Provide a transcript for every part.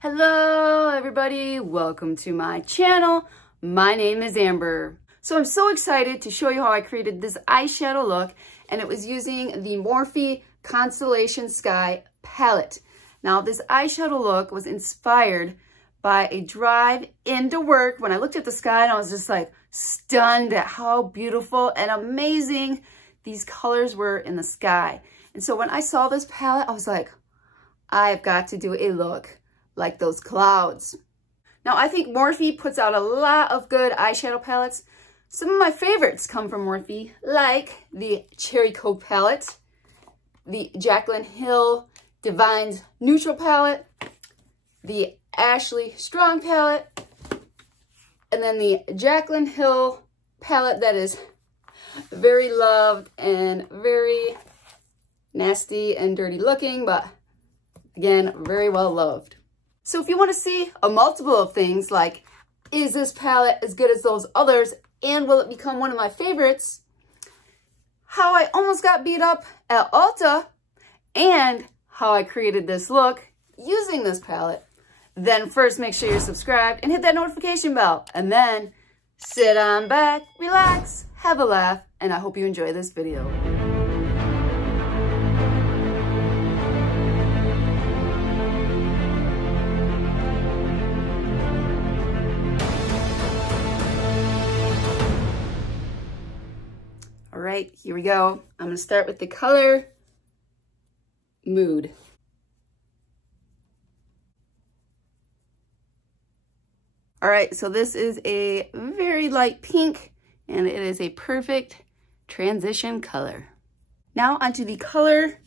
Hello everybody, welcome to my channel. My name is Amber. So I'm so excited to show you how I created this eyeshadow look, and it was using the Morphe Constellation Sky palette. Now this eyeshadow look was inspired by a drive into work when I looked at the sky and I was just like stunned at how beautiful and amazing these colors were in the sky. And so when I saw this palette, I was like, I've got to do a look like those clouds. Now I think Morphe puts out a lot of good eyeshadow palettes. Some of my favorites come from Morphe, like the Cherry Coke palette, the Jaclyn Hill Divine's Neutral palette, the Ashley Strong palette, and then the Jaclyn Hill palette that is very loved and very nasty and dirty looking, but again, very well loved. So if you want to see a multiple of things like, is this palette as good as those others and will it become one of my favorites, how I almost got beat up at Ulta, and how I created this look using this palette, then first make sure you're subscribed and hit that notification bell, and then sit on back, relax, have a laugh, and I hope you enjoy this video. All right, here we go. I'm gonna start with the color Mood. All right, so this is a very light pink and it is a perfect transition color. Now onto the color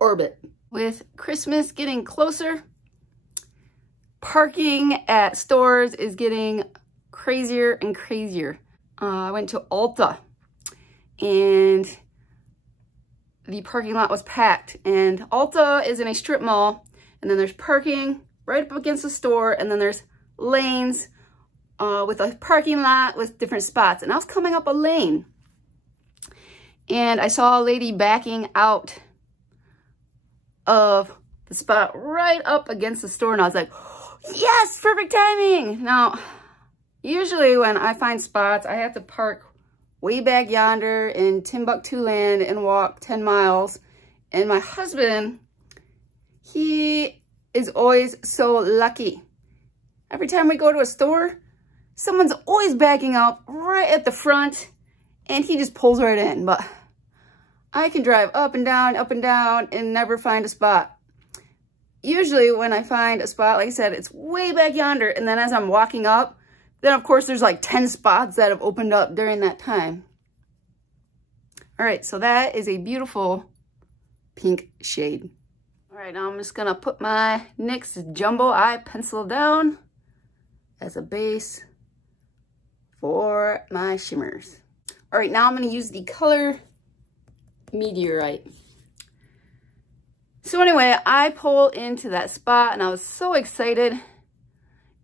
Orbit. With Christmas getting closer, parking at stores is getting crazier and crazier. I went to Ulta and the parking lot was packed, and Ulta is in a strip mall, and then there's parking right up against the store, and then there's lanes with a parking lot with different spots. And I was coming up a lane and I saw a lady backing out of the spot right up against the store, and I was like, yes, perfect timing. Now, usually when I find spots, I have to park way back yonder in Timbuktu land and walk 10 miles. And my husband, he is always so lucky. Every time we go to a store, someone's always backing up right at the front and he just pulls right in. But I can drive up and down and never find a spot. Usually when I find a spot, like I said, it's way back yonder. And then as I'm walking up, then of course there's like 10 spots that have opened up during that time. All right, so that is a beautiful pink shade. All right, now I'm just gonna put my NYX Jumbo Eye Pencil down as a base for my shimmers. All right, now I'm gonna use the color Meteorite. So anyway, I pull into that spot and I was so excited.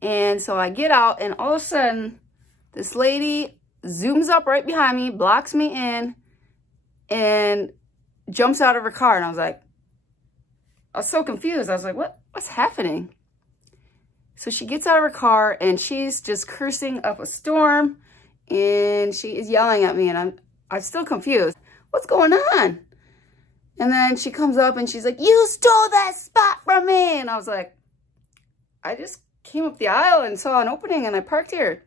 And so I get out and all of a sudden, this lady zooms up right behind me, blocks me in, and jumps out of her car. And I was so confused. I was like, what's happening? So she gets out of her car and she's just cursing up a storm and she is yelling at me, and I'm still confused. What's going on? And then she comes up and she's like, you stole that spot from me. And I was like, I just came up the aisle and saw an opening and I parked here.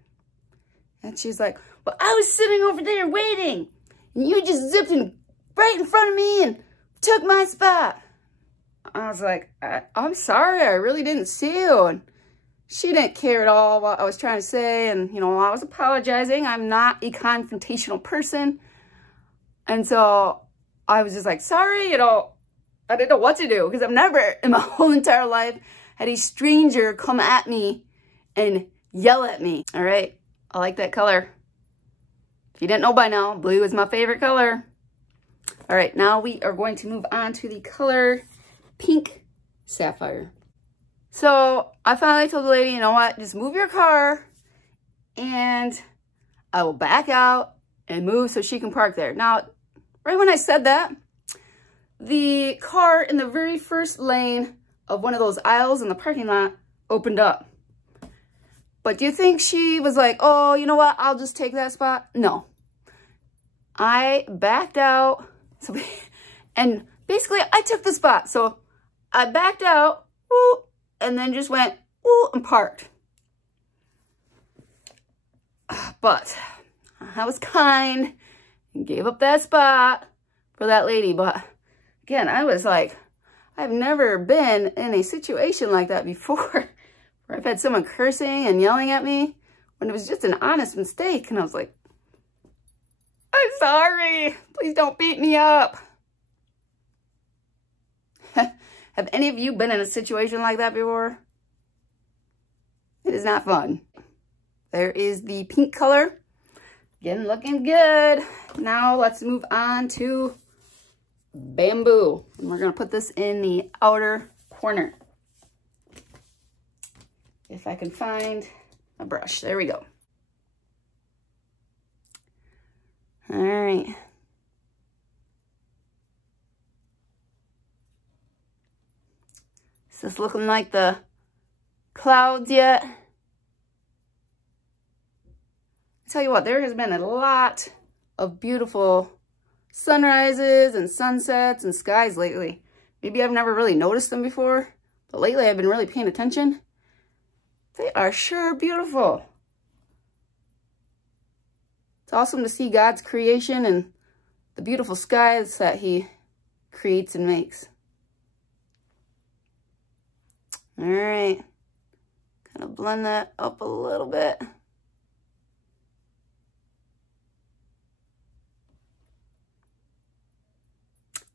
And she's like, well, I was sitting over there waiting and you just zipped in right in front of me and took my spot. I was like, I'm sorry, I really didn't see you. And she didn't care at all what I was trying to say. And, you know, I was apologizing. I'm not a confrontational person. And so I was just like, sorry, you know, I didn't know what to do, because I've never in my whole entire life had a stranger come at me and yell at me. All right, I like that color. If you didn't know by now, blue is my favorite color. All right, now we are going to move on to the color Pink Sapphire. So I finally told the lady, you know what, just move your car and I will back out and move so she can park there. Now, right when I said that, the car in the very first lane of one of those aisles in the parking lot opened up. But do you think she was like, oh, you know what? I'll just take that spot? No. I backed out. And basically, I took the spot. So I backed out, woo, and then just went, woo, and parked. But I was kind and gave up that spot for that lady. But again, I was like, I've never been in a situation like that before where I've had someone cursing and yelling at me when it was just an honest mistake. And I was like, I'm sorry. Please don't beat me up. Have any of you been in a situation like that before? It is not fun. There is the pink color. Again, looking good. Now let's move on to bamboo. And we're going to put this in the outer corner. If I can find a brush. There we go. All right. Is this looking like the clouds yet? Tell you what, there has been a lot of beautiful sunrises and sunsets and skies lately. Maybe I've never really noticed them before, but lately I've been really paying attention. They are sure beautiful. It's awesome to see God's creation and the beautiful skies that he creates and makes. All right, kind of blend that up a little bit.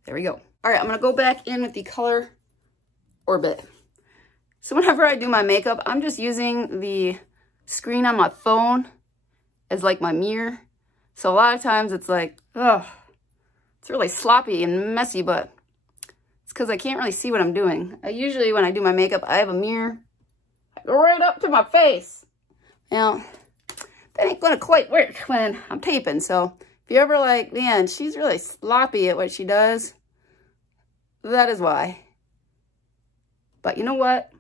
There we go. All right, I'm gonna go back in with the color Orbit. So whenever I do my makeup, I'm just using the screen on my phone as like my mirror. So a lot of times it's like, oh, it's really sloppy and messy, but it's because I can't really see what I'm doing. I usually, when I do my makeup, I have a mirror. I go right up to my face. Now, that ain't gonna quite work when I'm taping. So if you're ever like, man, she's really sloppy at what she does, that is why. But you know what?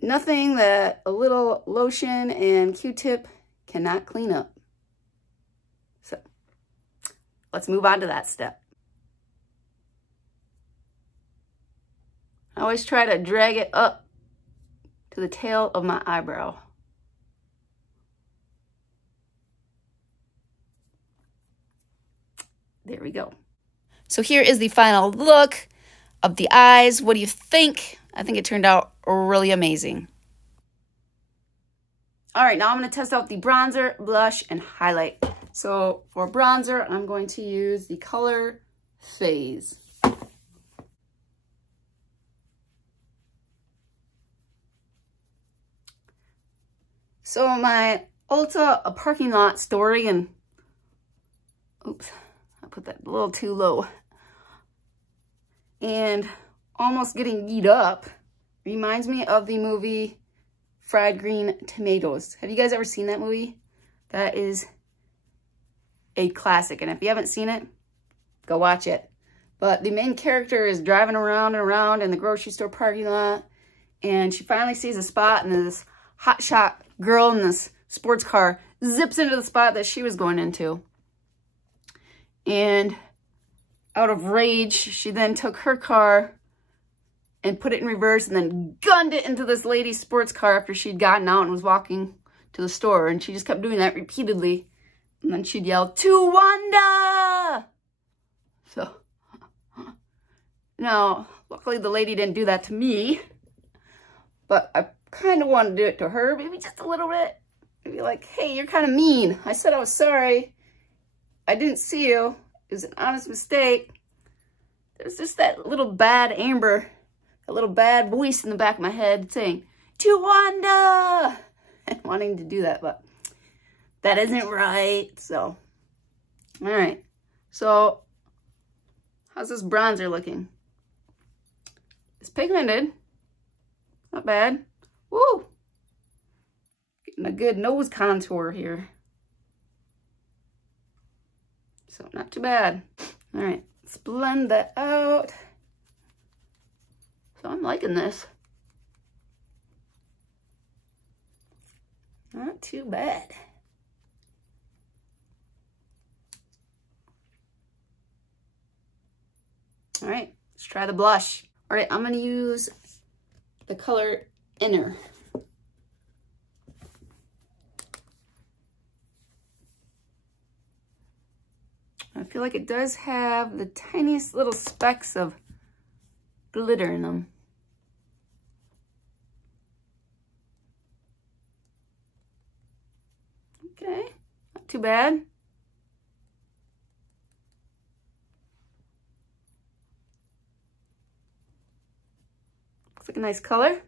Nothing that a little lotion and Q-tip cannot clean up. So let's move on to that step. I always try to drag it up to the tail of my eyebrow. There we go. So here is the final look of the eyes. What do you think? I think it turned out really amazing. All right, now I'm going to test out the bronzer, blush, and highlight. So for bronzer, I'm going to use the color Phase. So my Ulta a parking lot story, and oops, I put that a little too low. And almost getting beat up reminds me of the movie Fried Green Tomatoes. Have you guys ever seen that movie? That is a classic, and if you haven't seen it, go watch it. But the main character is driving around and around in the grocery store parking lot, and she finally sees a spot, and this hotshot girl in this sports car zips into the spot that she was going into. And out of rage, she then took her car and put it in reverse and then gunned it into this lady's sports car after she'd gotten out and was walking to the store. And she just kept doing that repeatedly. And then she'd yell, "To Wanda!" So, now, luckily the lady didn't do that to me. But I kind of wanted to do it to her, maybe just a little bit. Maybe like, hey, you're kind of mean. I said I was sorry. I didn't see you. It was an honest mistake. There's just that little bad Amber, that little bad voice in the back of my head saying, "To Wanda!" and wanting to do that, but that isn't right. So, all right. So, how's this bronzer looking? It's pigmented. Not bad. Woo! Getting a good nose contour here. So not too bad. All right, let's blend that out. So I'm liking this. Not too bad. All right, let's try the blush. All right, I'm gonna use the color Inner. I feel like it does have the tiniest little specks of glitter in them. Okay, not too bad. Looks like a nice color.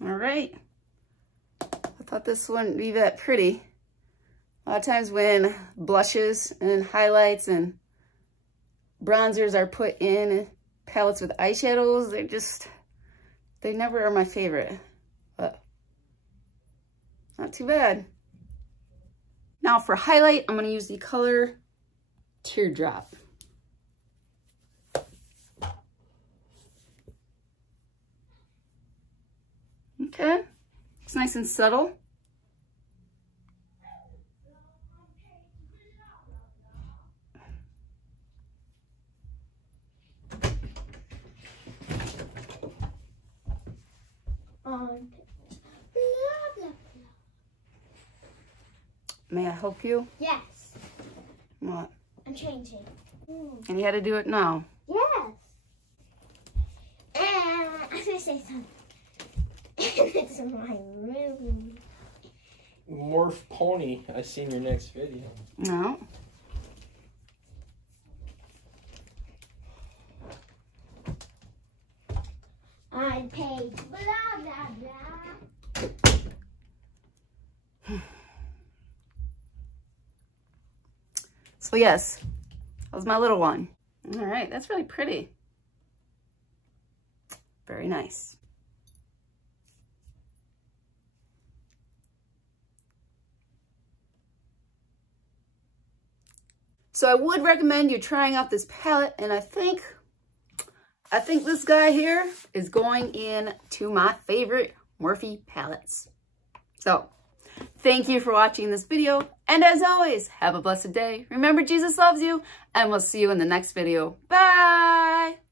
All right. I thought this wouldn't be that pretty. A lot of times when blushes and highlights and bronzers are put in palettes with eyeshadows, they never are my favorite, but not too bad. Now for highlight, I'm gonna use the color Teardrop. Okay, it's nice and subtle. May I help you? Yes. What? I'm changing. And you had to do it now. Yes. And I was going to say something. It's in my room. Morphe Pony. I seen your next video. No. On page blah, blah, blah. So yes, that was my little one. All right, that's really pretty. Very nice. So I would recommend you trying out this palette, and I think this guy here is going into my favorite Morphe palettes. So thank you for watching this video, and as always, have a blessed day. Remember, Jesus loves you, and we'll see you in the next video. Bye!